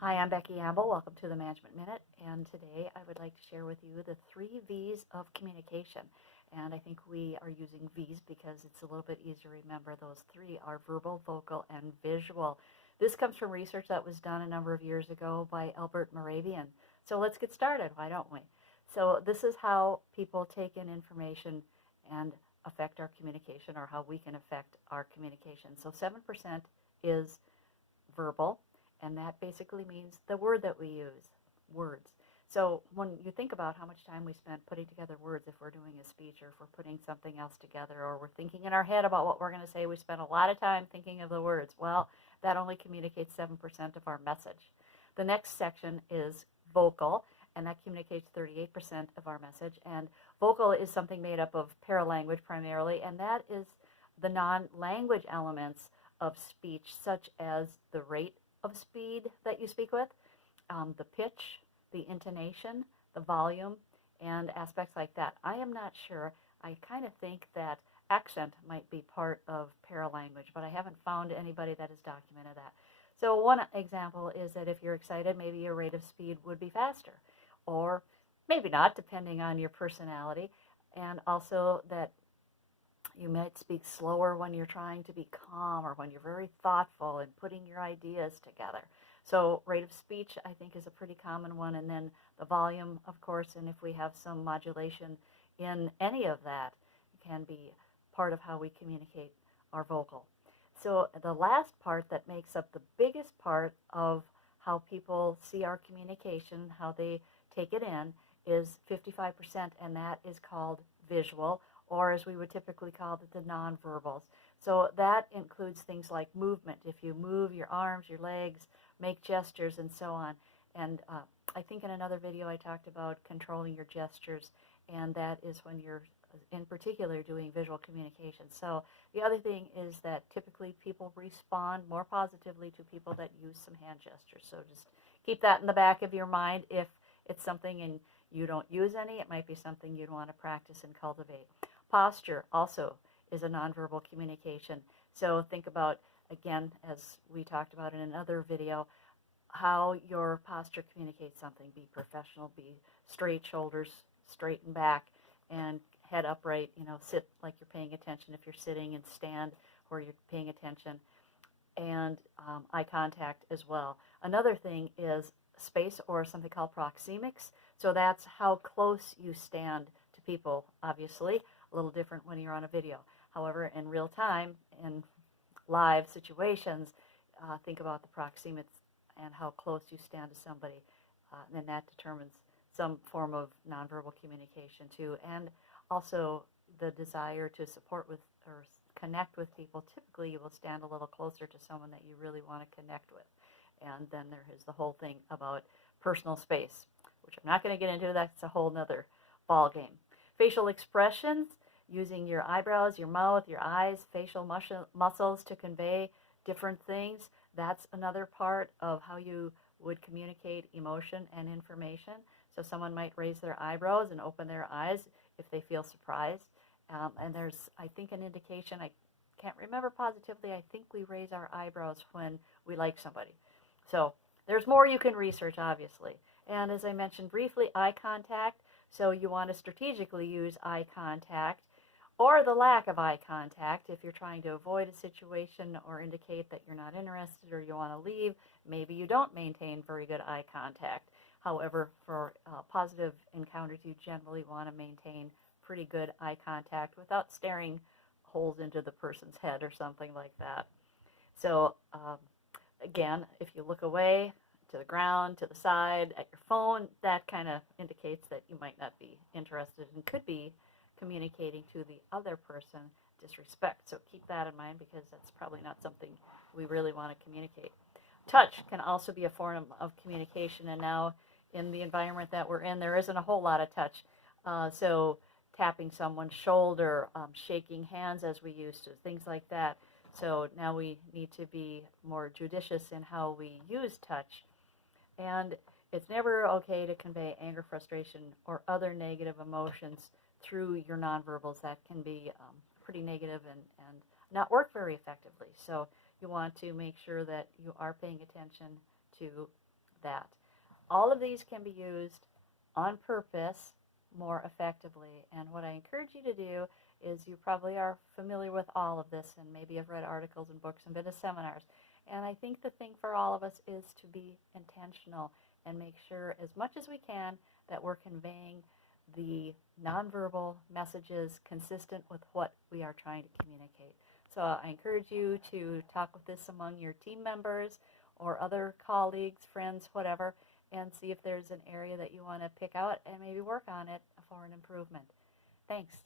Hi, I'm Becky Amble. Welcome to the Management Minute. And today I would like to share with you the 3 V's of communication. And I think we are using V's because it's a little bit easier to remember. Those 3 are verbal, vocal, and visual. This comes from research that was done a number of years ago by Albert Moravian. So let's get started, why don't we? So this is how people take in information and affect our communication, or how we can affect our communication. So 7% is verbal, and that basically means the word that we use, words. So when you think about how much time we spend putting together words, if we're doing a speech or if we're putting something else together, or we're thinking in our head about what we're going to say, we spend a lot of time thinking of the words. Well, that only communicates 7% of our message. The next section is vocal, and that communicates 38% of our message. And vocal is something made up of paralanguage primarily, and that is the non-language elements of speech, such as the rate of speed that you speak with, the pitch, the intonation, the volume, and aspects like that. I am not sure. I kind of think that accent might be part of paralanguage, but I haven't found anybody that has documented that. So one example is that if you're excited, maybe your rate of speed would be faster, or maybe not, depending on your personality, and also that you might speak slower when you're trying to be calm, or when you're very thoughtful and putting your ideas together. So rate of speech, I think, is a pretty common one. And then the volume, of course, and if we have some modulation in any of that, it can be part of how we communicate our vocal. So the last part that makes up the biggest part of how people see our communication, how they take it in, is 55%, and that is called visual, or as we would typically call it, the nonverbals. So that includes things like movement. If you move your arms, your legs, make gestures, and so on. And I think in another video I talked about controlling your gestures, and that is when you're in particular doing visual communication. So the other thing is that typically people respond more positively to people that use some hand gestures. So just keep that in the back of your mind. If it's something and you don't use any, it might be something you'd want to practice and cultivate. Posture also is a nonverbal communication. So think about, again, as we talked about in another video, how your posture communicates something. Be professional, be straight shoulders, straight and back, and head upright. Sit like you're paying attention if you're sitting, and stand where you're paying attention. And eye contact as well. Another thing is space, or something called proxemics. So that's how close you stand to people, obviously. A little different when you're on a video. However, in real time, in live situations, think about the proxemics and how close you stand to somebody. And that determines some form of nonverbal communication too. And also the desire to support with or connect with people. Typically, you will stand a little closer to someone that you really want to connect with. And then there is the whole thing about personal space, which I'm not going to get into. That's a whole nother ball game. Facial expressions, using your eyebrows, your mouth, your eyes, facial muscles to convey different things. That's another part of how you would communicate emotion and information. So someone might raise their eyebrows and open their eyes if they feel surprised. And there's, I think, an indication, I can't remember positively, I think we raise our eyebrows when we like somebody. So there's more you can research, obviously. And as I mentioned briefly, eye contact. So you want to strategically use eye contact, or the lack of eye contact if you're trying to avoid a situation or indicate that you're not interested or you want to leave. Maybe you don't maintain very good eye contact. However, for positive encounters, you generally want to maintain pretty good eye contact without staring holes into the person's head or something like that. So again, if you look away, to the ground, to the side, at your phone, that kind of indicates that you might not be interested and could be communicating to the other person disrespect. So keep that in mind, because that's probably not something we really want to communicate. Touch can also be a form of communication, and now in the environment that we're in, there isn't a whole lot of touch. So tapping someone's shoulder, shaking hands as we used to, things like that. So now we need to be more judicious in how we use touch. And it's never okay to convey anger, frustration, or other negative emotions through your nonverbals. That can be pretty negative and not work very effectively. So you want to make sure that you are paying attention to that. All of these can be used on purpose more effectively. And what I encourage you to do is, you probably are familiar with all of this and maybe have read articles and books and been to seminars. And I think the thing for all of us is to be intentional and make sure as much as we can that we're conveying the nonverbal messages consistent with what we are trying to communicate. So I encourage you to talk with this among your team members or other colleagues, friends, whatever, and see if there's an area that you want to pick out and maybe work on it for an improvement. Thanks.